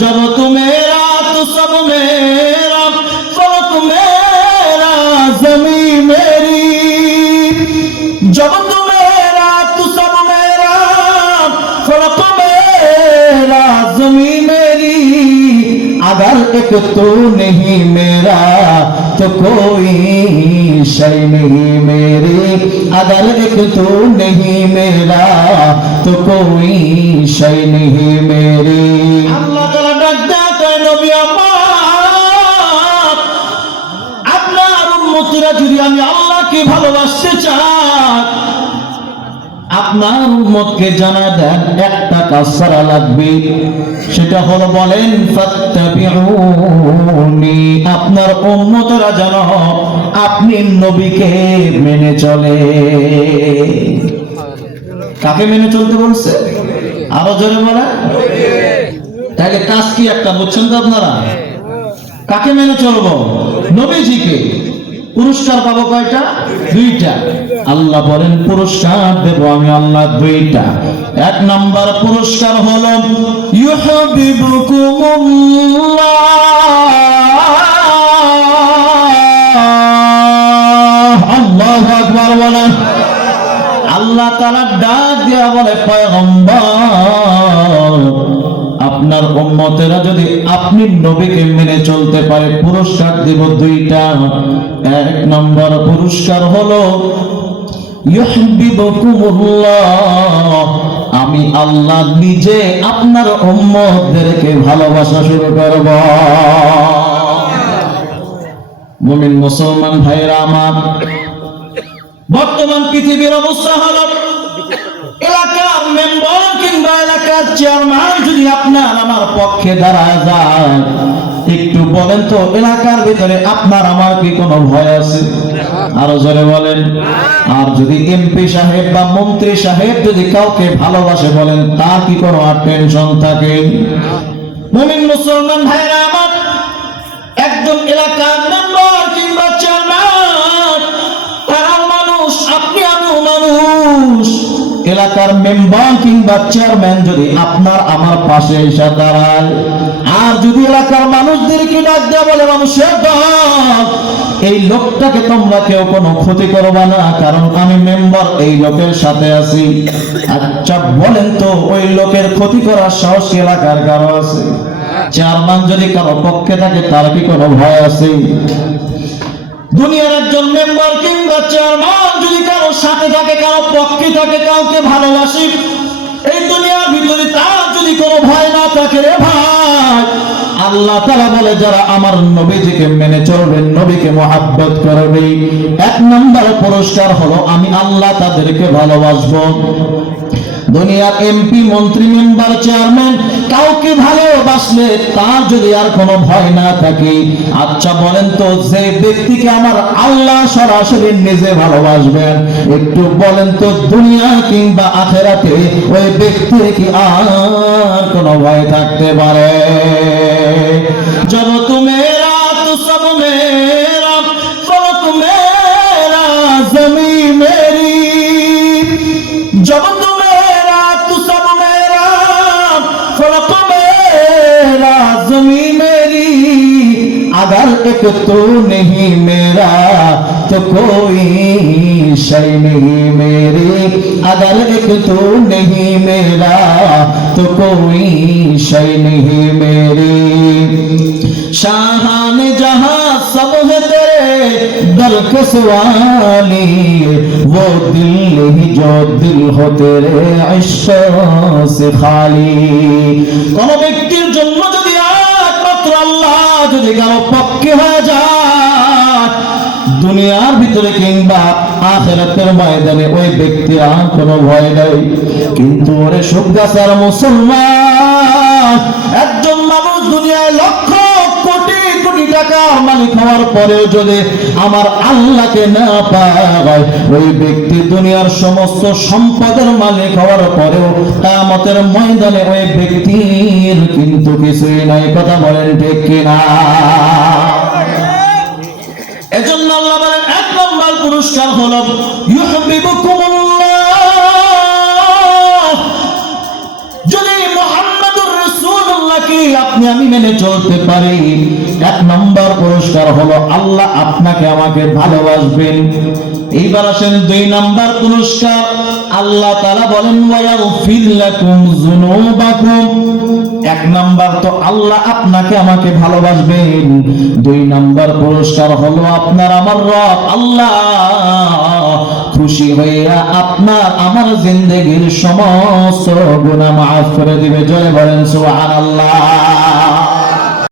जब तू मेरा तो सब मेरा, फलक मेरा जमीन मेरी। जब तू मेरा तो सब मेरा, फलक मेरा जमीन मेरी। अगर एक तू नहीं मेरा तो कोई शय नहीं मेरी। अगर एक तू नहीं मेरा तो कोई शय नहीं मेरी। अल्लाह ताला डाक দেয় নবী আমার, আপনার উম্মতরা যদি আমি আল্লাহকে ভালোবাসতে চাই, আপনার উম্মতকে জানা দেন একটা কাজ করা লাগবে, সেটা হলো বলেন ফাত্তাবিউনি। আপনার উম্মতরা যেন আপনি নবীকে মেনে চলে। কাকে মেনে চলতে বলছে? আরো জোরে বলেন। তাহলে কাজ কি একটা, বুঝছেন তো আপনারা? কাকে মেনে চলবো? নবীজিকে। পুরস্কার পাবো কয়টা? দুইটা। আল্লাহ বলেন পুরস্কার দেব আমি আল্লাহ দুইটা। এক নাম্বার পুরস্কার হলো ইউহিব্বুকুমুল্লাহ। আল্লাহু আকবার বলেন। আল্লাহ তাআলা ডাক দিয়া বলে পয়গম্বর, আপনার উম্মতেরা যদি আপনি নবীকে মেনে চলতে পারে পুরস্কার দেব দুইটা। এক নম্বর পুরস্কার হলো ইউহিব্বুকুমুল্লাহ, আমি আল্লাহ নিজে আপনার উম্মতদেরকে ভালোবাসা শুরু করব। মুমিন মুসলমান ভাইরা আমার, বর্তমান পৃথিবীর অবস্থা হলো এলাকার মেম্বার কিংবা এলাকার চেয়ারম্যান যদি আপনার আমার পক্ষে দাঁড়ায় যায়, একটু বলেন তো এলাকার ভিতরে আপনার আমার কি কোনো ভয় আছে? আরো জোরে বলেন। আর যদি এমপি সাহেব বা মন্ত্রী সাহেব যদি কাউকে ভালোবাসে বলেন তার কি কোনো আর টেনশন থাকে? মুমিন মুসলমান ভাইরা আমার, একজন এলাকার মেম্বার কিংবা চেয়ারম্যান তারাও মানুষ, আপনি আমিও মানুষ। এলাকার মেম্বার কিংবা চেয়ারম্যান যদি আপনার আমার পাশে এসে দাঁড়ায়, আর যদি এলাকার মানুষদেরকে ডাক দেয়া বলে মানুষের দল, এই লোকটাকে তোমরা কেউ কোনো ক্ষতি করবা না, কারণ আমি মেম্বার এই লোকের সাথে আছি। আচ্ছা বলেন তো ওই লোকের ক্ষতি করার সাহস কি এলাকার কারো আছে? চেয়ারম্যান যদি কারো পক্ষে থাকে তার কি কোনো ভয় আছে? দুনিয়ার একজন মেম্বার কিংবা চেয়ারম্যান যদি কারো সাথে থাকে, কারো পক্ষে থাকে, কাউকে ভালোবাসি, এই দুনিয়ার ভিতরে তার যদি কোনো ভয় না থাকে রে ভাই, আল্লাহ তাআলা বলে যারা আমার নবীজিকে মেনে চলবেন, নবীকে মহব্বত করবে, এক নম্বর পুরস্কার হলো আমি আল্লাহ তাদেরকে ভালোবাসবো। দুনিয়ার এমপি মন্ত্রী মেম্বার চেয়ারম্যান কাউকে ভালোবাসলে তার যদি আর কোনো ভয় না থাকে, আচ্ছা বলেন তো যে ব্যক্তিকে আমার আল্লাহ সরাসরি নিজে ভালোবাসবেন, একটু বলেন তো দুনিয়া কিংবা আখিরাতে ওই ব্যক্তির কি আর কোনো ভয় থাকতে পারে? জব তু মেরা তো সব মেরা, ফলক মেরা জমিন মেরি। জব ज़मीन मेरी, अगर एक तू नहीं मेरा तो कोई शय नहीं मेरी। अगर एक तू नहीं मेरा तो कोई शय नहीं मेरी। शाहान जहां सब है तेरे दर के सवाली, वो दिल ही जो दिल हो तेरे इश्क से खाली। কোন ব্যক্তির জন্য যদি একমাত্র আল্লাহ যদি কারো পক্ষে হয়ে যায়, দুনিয়ার ভিতরে কিংবা আখিরাতের ময়দানে ওই ব্যক্তি আর কোনো ভয় নাই। কিন্তু ওরে সুগাছার মুসলমান, একজন মানুষ দুনিয়ায় লক্ষ কোটি কোটি টাকার মালিক হওয়ার পরেও যদি আমার আল্লাহকে না পায়, ওই ব্যক্তি দুনিয়ার সমস্ত সম্পদের মালিক হওয়ার পরেও কিয়ামতের ময়দানে ওই ব্যক্তির কিন্তু কিছুই নাই। কথা বলেন ঠিক কিনা? এজন্য আল্লাহ বলেন এক নম্বর পুরস্কার হলো ইউহিব্বুকুমুল্লাহ। যদি মুহাম্মদুর রাসূলুল্লাহকে আপনি আমি মেনে চলতে পারি, 1 নম্বর পুরস্কার হলো আল্লাহ আপনাকে আমাকে ভালোবাসবেন। এইবার আসেন 2 নম্বর পুরস্কার। আল্লাহ তাআলা বলেন ওয়ায়াগফির লাকুম যুনুবাকুম। 1 নম্বর তো আল্লাহ আপনাকে আমাকে ভালোবাসবেন, 2 নম্বর পুরস্কার হলো আপনার আমার রব আল্লাহ খুশি হইয়া আপনার আমার জিন্দেগীর সমস্ত গুনাহ মাফ করে দিবে। জয় বলেন সুবহানাল্লাহ।